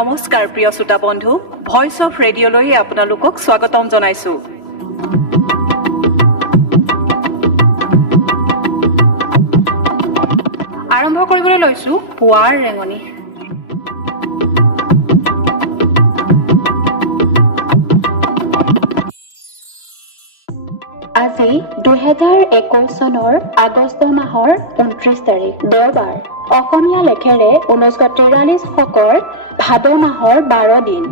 নমস্কাৰ প্ৰিয় শ্ৰোতা বন্ধু, ভয়েস অফ ৰেডিঅ'লৈ আপোনালোকক স্বাগতম জনাইছো। আৰম্ভ কৰিবলৈ লৈছো পুৱাৰ ৰেঙনি। আজি 2021 চনৰ আগষ্ট মাহৰ 29 তাৰিখ দেওবাৰ। অসমীয়া লেখেৰে 1943 শকৰ ভাদ মাহৰ 12 দিন।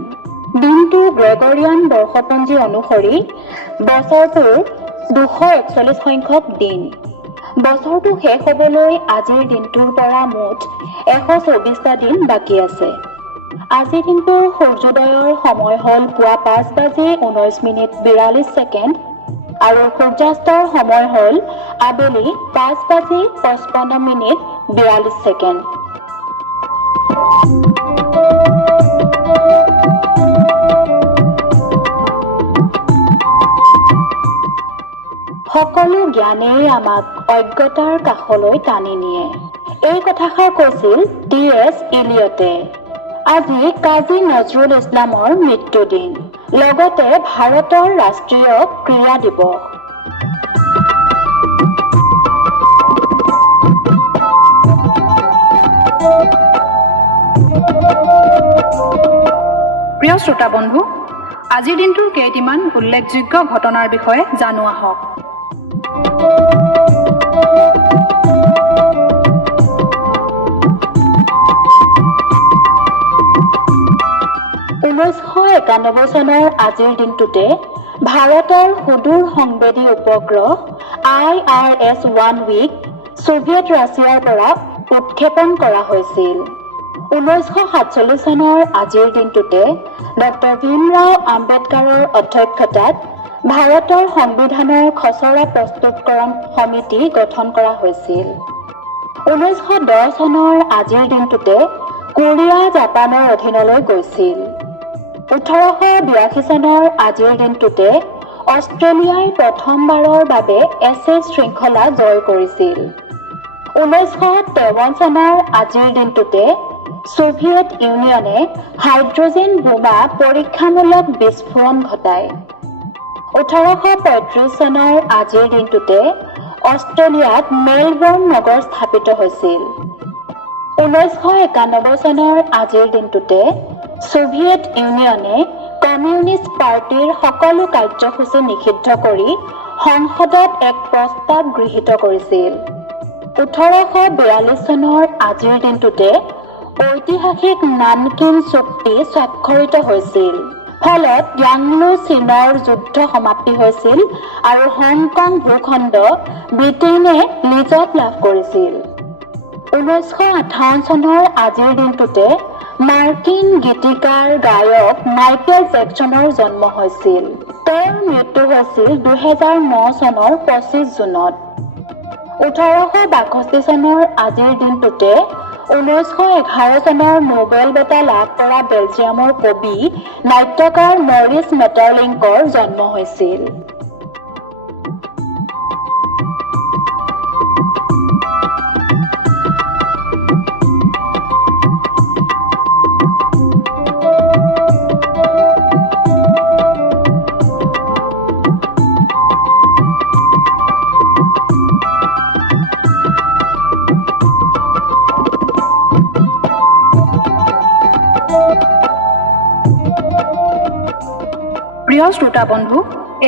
দিনটো গ্ৰেগৰিয়ান বৰ্ষপঞ্জী অনুসৰি বছৰটোৰ 241 সংখ্যক দিন। বছৰটো শেষ হ'বলৈ আজিৰ দিনটোৰ পৰা মুঠ 124টা দিন বাকী আছে। আজিৰ দিনটোৰ সূৰ্যোদয়ৰ সময় হ'ল পুৱা 5:19:42 আৰু সূৰ্যাস্তৰ সময় হ'ল আবেলি 5:55:42। সকলো জ্ঞানেই আমাক অজ্ঞতাৰ কাষলৈ টানি নিয়ে। এই কথাষাৰ কৈছিল টি.এছ. ইলিয়টে। আজি কাজী নজৰুল ইছলামৰ মৃত্যুদিন, লগতে ভাৰতৰ ৰাষ্ট্ৰীয় ক্ৰীড়া দিৱস। প্ৰিয় শ্ৰোতা বন্ধু, আজিৰ দিনটোৰ কেইটিমান উল্লেখযোগ্য ঘটনাৰ বিষয়ে জানো আহক। 1991 চনৰ আজিৰ দিনটোতে ভাৰতৰ সুদূৰ সংবেদী উপগ্ৰহ IRS-1 উইক ছোভিয়েট ৰাছিয়াৰ পৰা উৎক্ষেপণ কৰা হৈছিল। 1947 চনৰ আজিৰ দিনটোতে ডক্টৰ ভীমৰাও আম্বেদকাৰৰ অধ্যক্ষতাত ভাৰতৰ সংবিধানৰ খচৰা প্ৰস্তুতকৰণ সমিতি গঠন কৰা হৈছিল। 1910 চনৰ আজিৰ দিনটোতে কোৰিয়া জাপানৰ অধীনলৈ গৈছিল। 1882 চনৰ আজিৰ দিনটোতে অষ্ট্ৰেলিয়াই প্ৰথমবাৰৰ বাবে এছেছ শৃংখলা জয় কৰিছিল। 1953 চনৰ আজিৰ দিনটোতে ছোভিয়েট ইউনিয়নে হাইড্ৰজেন বোমা পৰীক্ষামূলক বিস্ফোৰণ ঘটায়। 1835 চনৰ আজিৰ দিনটোতে অষ্ট্ৰেলিয়াত মেলবৰ্ণ নগৰ স্থাপিত হৈছিল। 1991 চনৰ আজিৰ দিনটোতে ছোভিয়েট ইউনিয়নে কমিউনিষ্ট পাৰ্টিৰ সকলো কাৰ্যসূচী নিষিদ্ধ কৰি সংসদত এক প্ৰস্তাৱ গৃহীত কৰিছিল। 1842 চনৰ আজিৰ দিনটোতে ঐতিহাসিক নানকিন চুক্তি স্বাক্ষৰিত হৈছিল। ফলত ইয়াংলো চীনৰ যুদ্ধ সমাপ্তি হৈছিল আৰু হংকং ভূখণ্ড ব্ৰিটেইনে লিজত লাভ কৰিছিল। 1958 চনৰ আজিৰ দিনটোতে মাৰ্কিন গীতিকাৰ গায়ক মাইকেল জেকচনৰ জন্ম হৈছিল। তেওঁৰ মৃত্যু হৈছিল 2009 চনৰ 25 জুনত। 1862 চনৰ আজিৰ দিনটোতে 1911 চনৰ নোবেল বঁটা লাভ কৰা বেলজিয়ামৰ কবি নাট্যকাৰ মৰিছ মেটাৰলিংকৰ জন্ম হৈছিল। প্ৰিয় শ্ৰোতা বন্ধু,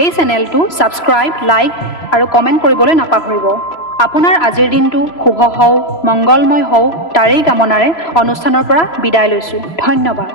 এই চেনেলটো ছাবস্ক্ৰাইব, লাইক আৰু কমেণ্ট কৰিবলৈ নাপাহৰিব। আপোনাৰ আজিৰ দিনটো শুভ হওক, মংগলময় হওক, তাৰেই কামনাৰে অনুষ্ঠানৰ পৰা বিদায় লৈছোঁ। ধন্যবাদ।